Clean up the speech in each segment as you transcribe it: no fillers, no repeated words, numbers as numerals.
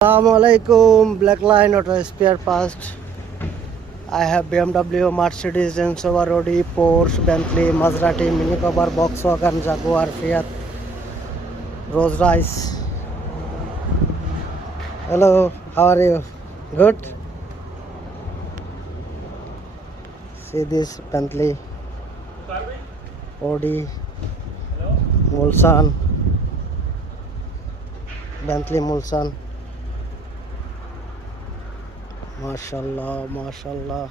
Assalamualaikum, Black Line Auto Spare Parts. I have BMW, Mercedes, Benz, Audi, Porsche, Bentley, Maserati, Mini Cooper, Volkswagen, Jaguar, Fiat, Rolls Royce. Hello, how are you? Good? See this Bentley, Audi, Mulsanne, Bentley Mulsanne. MashaAllah, MashaAllah.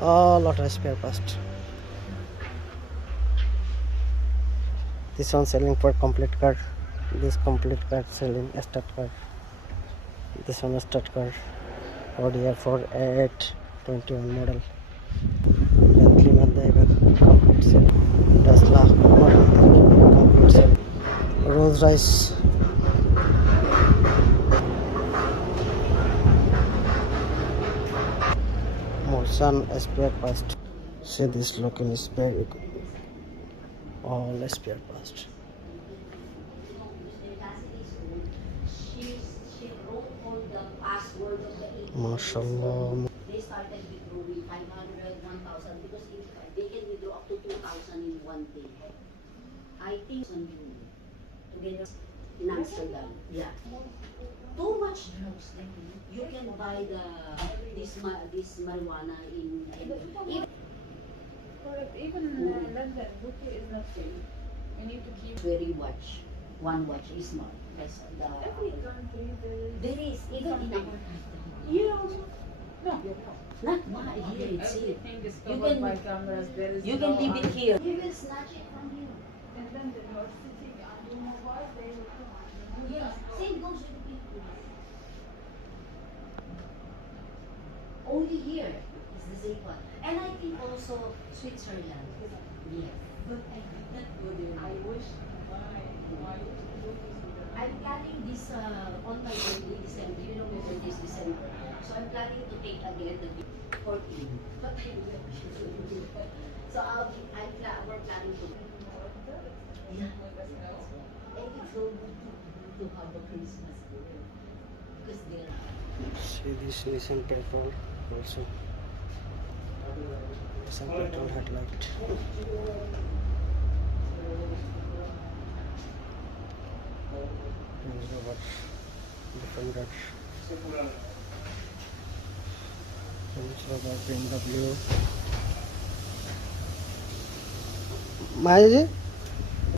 Lot of spare parts. This one selling for complete car. This complete car selling a stud car. This one a stud car. Audi A4 A8 21 model. Bentley Mandaiga complete sale. Tesla complete sale. Rolls Royce. Mulsanne spare parts. See this looking is very good. All spare parts. MashaAllah. They started withdrawing 500, 1,000 because they can withdraw up to 2,000 in one day. I think on June together in Amsterdam. Yeah. Too much drugs. You can buy this marijuana in even London, UK is not safe. We need to keep very watch. One watch is not. That's every country there is even in our yeah. No. not my here it's here. Everything is You covered can- by cameras. There is You no can leave it other- here. He will snatch it from you. In London, you are sitting and you know why they will come and Yes, same goes with people. Only here is the safe one. And I think also Switzerland. Yes. But I did not go there. I wish why I'm planning this on my birthday, December. You know my birthday is December. So I'm planning to take again the 14. But I will not be able to do that. So we're planning to. Yeah. And it's so good to have a Christmas there. Because they're. See this Nissan petrol also. Nissan petrol headlight. Range Rover, Defender, Range Rover, BMW. Mahesh ji?